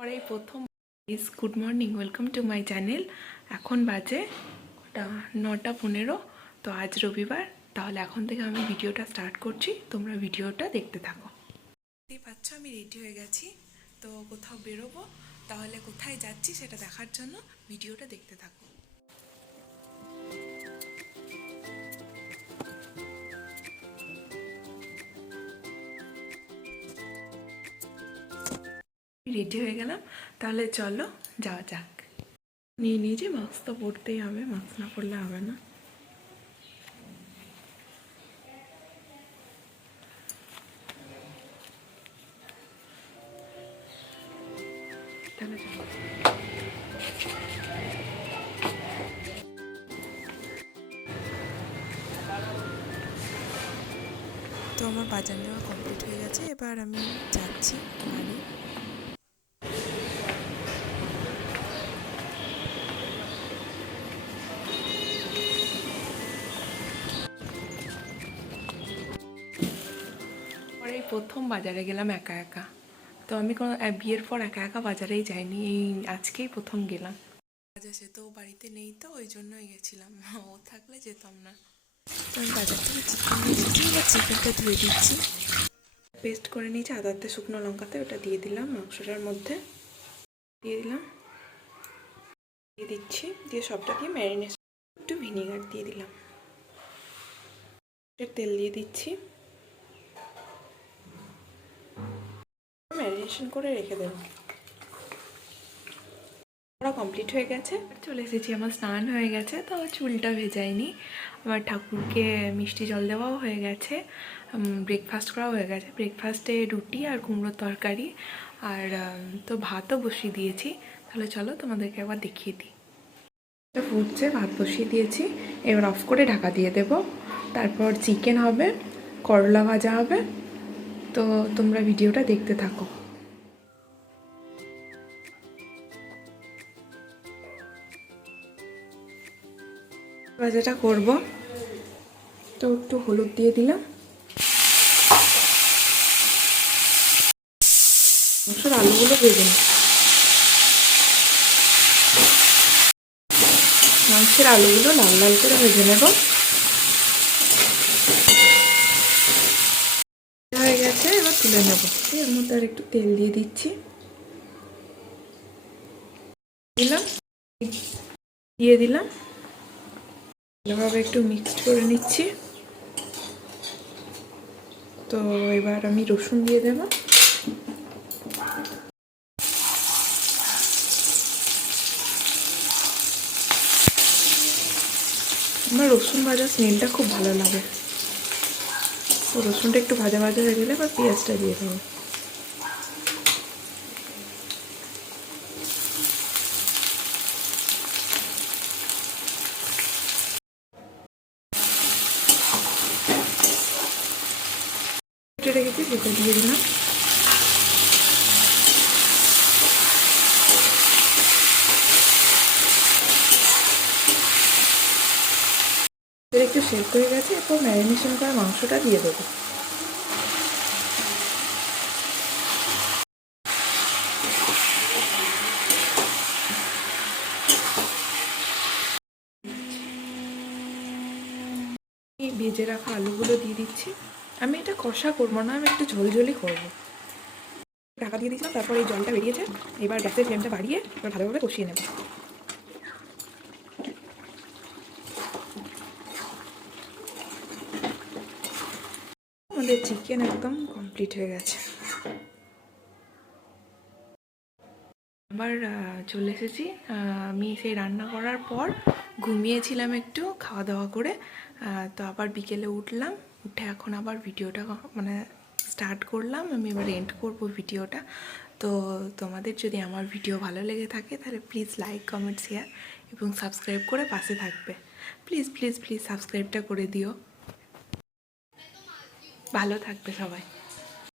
পরে প্রথম ইস good morning welcome to my channel এখন বাজে ওটা নটা পনেরো, তো আজ রবিবার। তাহলে এখন থেকে আমি ভিডিওটা স্টার্ট করছি। তোমরা ভিডিওটা দেখতে থাকো। দেখতেই পাচ্ছ, আমি রেডি হয়ে গেছি। তো কোথাও বেরোবো, তাহলে কোথায় যাচ্ছি সেটা দেখার জন্য ভিডিওটা দেখতে থাকো। রেডি হয়ে গেলাম। তাহলে চলো যাওয়া যাক। নিয়ে নিয়েছি মাস্ক তো পরতেই হবে মাস্ক না পরলে হবে না। তো আমার বাজার নেওয়া কমপ্লিট হয়ে গেছে, এবার আমি যাচ্ছি বাড়ি। প্রথম বাজারে গেলাম একা একা। তো আমি কোনো বিয়ের পর একা একা বাজারেই যাইনি, এই আজকেই প্রথম গেলাম। বাজার সে তো বাড়িতে নেই তো, ওই জন্যই গেছিলাম। ও থাকলে যেতাম না। তো আমি বাজার থেকে চিকেন চিকেনটা ধুয়ে দিচ্ছি। পেস্ট করে নিয়েছি আদাতে শুকনো লঙ্কাতে ওটা দিয়ে দিলাম মাংসটার মধ্যে। দিয়ে দিলাম। দিয়ে দিচ্ছি, দিয়ে সবটা দিয়ে ম্যারিনেট একটু ভিনিগার দিয়ে দিলাম। তেল দিয়ে দিচ্ছি। ম্যারিনেশন করে রেখে দেবো। ওরা কমপ্লিট হয়ে গেছে। চলে এসেছি, আমার স্নান হয়ে গেছে, তো চুলটা ভেজাইনি। আমার ঠাকুরকে মিষ্টি জল দেওয়াও হয়ে গেছে ব্রেকফাস্ট করাও হয়ে গেছে। ব্রেকফাস্টে রুটি আর কুমড়োর তরকারি আর তো ভাতও বসিয়ে দিয়েছি। তাহলে চলো তোমাদেরকে একবার দেখিয়ে দিই। ফুটছে ভাত বসিয়ে দিয়েছি, এবার অফ করে ঢাকা দিয়ে দেব। তারপর চিকেন হবে, করলা ভাজা হবে তো তোমরা ভিডিওটা দেখতে থাকো। ভাজাটা করব, তো একটু হলুদ দিয়ে দিলাম। মাংসের আলুগুলো ভেজে নিই। মাংসের আলুগুলো লাল লাল করে ভেজে নেব হয়ে গেছে এবার তুলে নেব। এর মধ্যে আর একটু তেল দিয়ে দিচ্ছি। দিলাম। দিয়ে দিলাম। ভালোভাবে একটু মিক্সড করে নিচ্ছি। তো এবার আমি রসুন দিয়ে দেবো। আমার রসুন ভাজা স্মেলটা খুব ভালো লাগে। তো রসুনটা একটু ভাজা ভাজা হয়ে গেলে এবার পেঁয়াজটা দিয়ে দেবো। রেখেছি সেটা দিয়ে দিলাম। একটু শেক হয়ে গেছে, এরপর ম্যারিনেশন করা মাংসটা দিয়ে দেবো। ভেজে রাখা আলুগুলো দিয়ে দিচ্ছি। আমি এটা কষা করব না, আমি একটু ঝোলঝোলই করব। ঢাকা দিয়ে দিয়েছিলাম, তারপর এই জলটা বেরিয়েছে। এবার গ্যাসের ফ্লেমটা বাড়িয়ে এবার ভালোভাবে কষিয়ে নেব। আমাদের চিকেন একদম কমপ্লিট হয়ে গেছে। আবার চলে এসেছি। আমি সেই রান্না করার পর ঘুমিয়েছিলাম একটু খাওয়া দাওয়া করে তো আবার বিকেলে উঠলাম। উঠে এখন আবার ভিডিওটা মানে স্টার্ট করলাম। আমি এবার এন্ড করব ভিডিওটা। তো তোমাদের যদি আমার ভিডিও ভালো লেগে থাকে, তাহলে প্লিজ লাইক কমেন্ট শেয়ার এবং সাবস্ক্রাইব করে পাশে থাকবে। প্লিজ প্লিজ প্লিজ সাবস্ক্রাইবটা করে দিও। ভালো থাকবে সবাই।